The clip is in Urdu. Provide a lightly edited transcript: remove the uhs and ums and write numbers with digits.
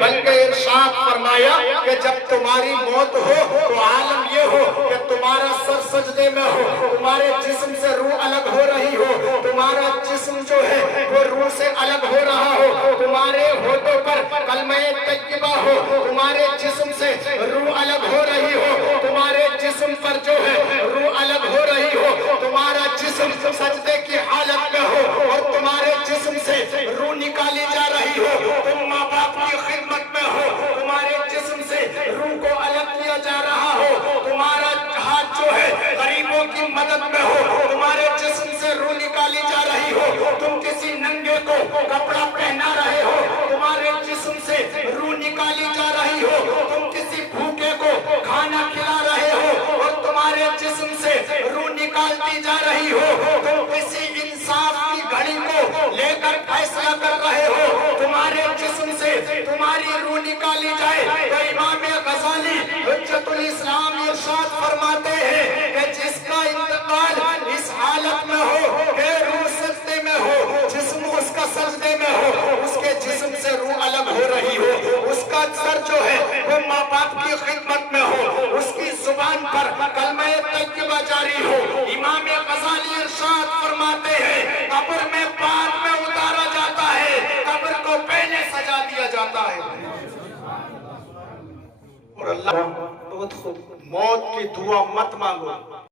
بلکہ ارشاد فرمایا کہ جب تمہاری موت ہو تو عالم یہ ہو کہ تمہارا سر سجدے میں ہو، تمہارے جسم سے روح الگ ہو رہی ہو، تمہارا جسم جو ہے وہ روح سے الگ ہو رہا ہو، تمہارے ہونٹوں پر کلمہ طیبہ ہو، تمہارے جسم سے روح الگ ہو رہی ہو، تمہارے جسم پر جو ہے روح الگ ہو رہی ہو، تمہارا جسم سجدے کی حالت میں ہو اور تمہارے جسم سے روح نکالی جا رہی ہو، تم ماں باپ کی خدمت میں ہو، تمہارے جسم سے روح کو الگ کیا جا رہا ہو، تمہارا ہاتھ جو ہے غریبوں کی مدد میں ہو، تمہارے جسم سے روح نکالی جا رہی ہو، تم کسی ننگے کو کپڑا پہنا رہے ہو، تمہارے جسم سے روح نکالی جا رہی ہو، تم کسی بھوکے کو کھانا کھلا رہے ہو اور تمہارے جسم سے روح نکالتی جا رہی ہو، تم کسی انصاف کی گھڑی کو لے کر فیصلہ کر رہے ہو، تمہارے جسم سے تمہاری روح نکالی جائے تو امام غزالی حجت الاسلام ارشاد فرماتے ہیں کہ جس کا انتقال اس حالت میں ہو کہ روح سجدے میں ہو، جسم اس کا سجدے میں ہو، اس کے جسم سے روح الگ ہو رہی ہو، اس کا سر جو ہے وہ ماں باپ کی خدمت میں ہو، اس کی زبان پر کلمہ طیبہ جاری ہو، امام غزالی ارشاد فرماتے ہیں قبر میں بعد میں اتارا جاتا ہے، قبر کو پہلے سجا دیا جاتا ہے۔ اور اللہ موت کی دعا مت مانگو،